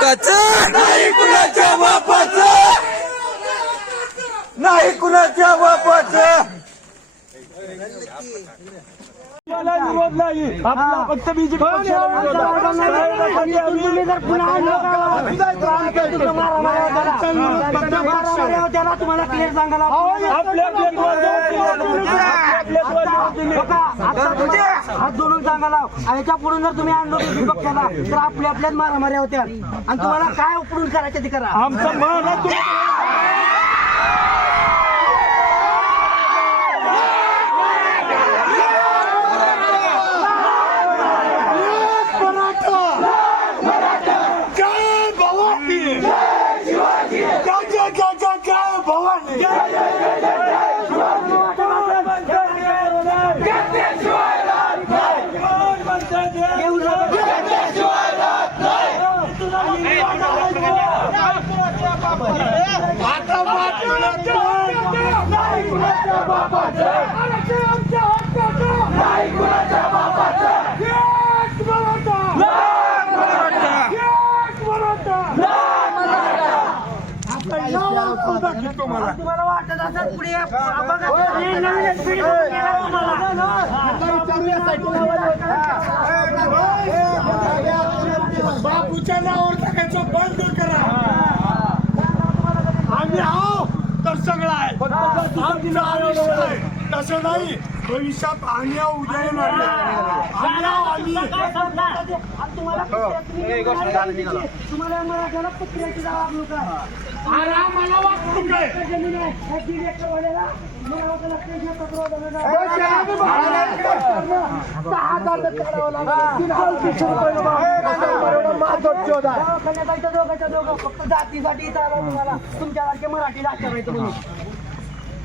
हक्काचं नाही कुणाच्या बापाचं? नाही कुणाच्या बापाचं? विरोध नाही. आपला फक्त बीजेपी त्याला तुम्हाला क्लिअर सांगायला हात जोडून सांगायला. याच्या पुढून जर तुम्ही आणलो बीजेपी पक्षाला तर आपल्या आपल्याच मारामाऱ्या होत्या. आणि तुम्हाला काय उपडून करायचं ते करा. आमचं জয় জয় জয় ভবানী জয় জয় জয় জয় জয় বাবা জয় असेल पुढे नवीन पिढी बापूच्या नावावर टाकायचं बंद करा. आम्ही आहो तर सगळं आहे. आमचं आयुष्य आहे. तसं नाही. भविष्यात आहो, उद्या येणार नाही. आम्ही तुम्हाला मराठ्याला पत्र्याची जागा आपलं काय अरे आम्हाला वाटतं काय जमीन आहे. ह्या दीड एकर वाल्याला मराठ्याला पैसे पत्र वगैरे नाही. हे. जे आम्ही भाड्याला करतो, सहा हजार रुपये करावं लागतं. तीन हजार तीनशे रुपये भाडं. माझं चोद आहे. दवाखान्यात जायचं दोघांच्या दोघं फक्त जातीसाठी तुमच्यासारखे मराठी आहे तुम्ही.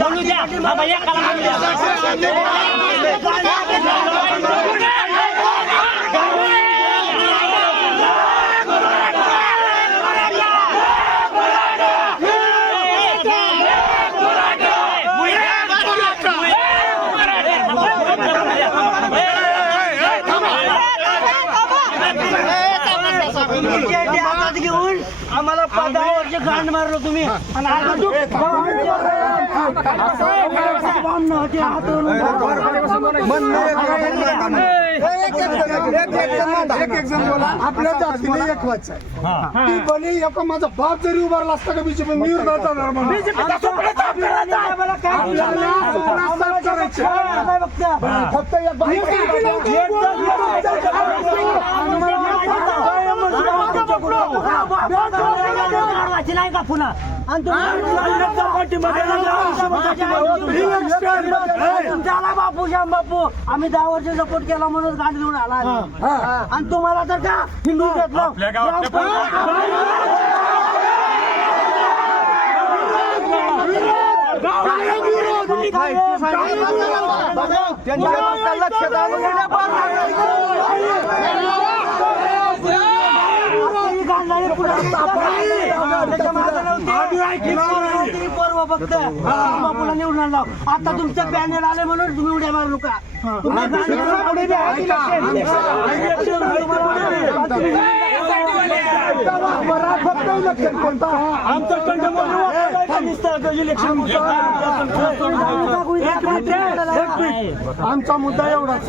तुमचं गेलंय, पण माझी लेकरासाठी ते हातात घेऊन आम्हाला दहा वर्ष गांड मारलो तुम्ही आणि आता तू- हात ओढून- आपल्या जातीने एक वाच आहे ती बनी एक माझा बाप जरी उभारला असता का बीजेपी मी जाणार म्हणून आमचं सुपडा साफ करायचं. आम्हाला काय आपल्याला सुपडा साफ करायचं. काय बघता? फक्त करायची नाही का पुन्हा आणि तुमच्याला बापू श्याम बापू आम्ही दहा वर्ष सपोर्ट केला म्हणून गाडी घेऊन आला आणि तुम्हाला तर का हिंदू घेतलं आणला आता तुमचं पॅनल आले म्हणून तुम्ही उड्या मारू नका. आमचं कंठ इलेक्शन. आमचा मुद्दा एवढाच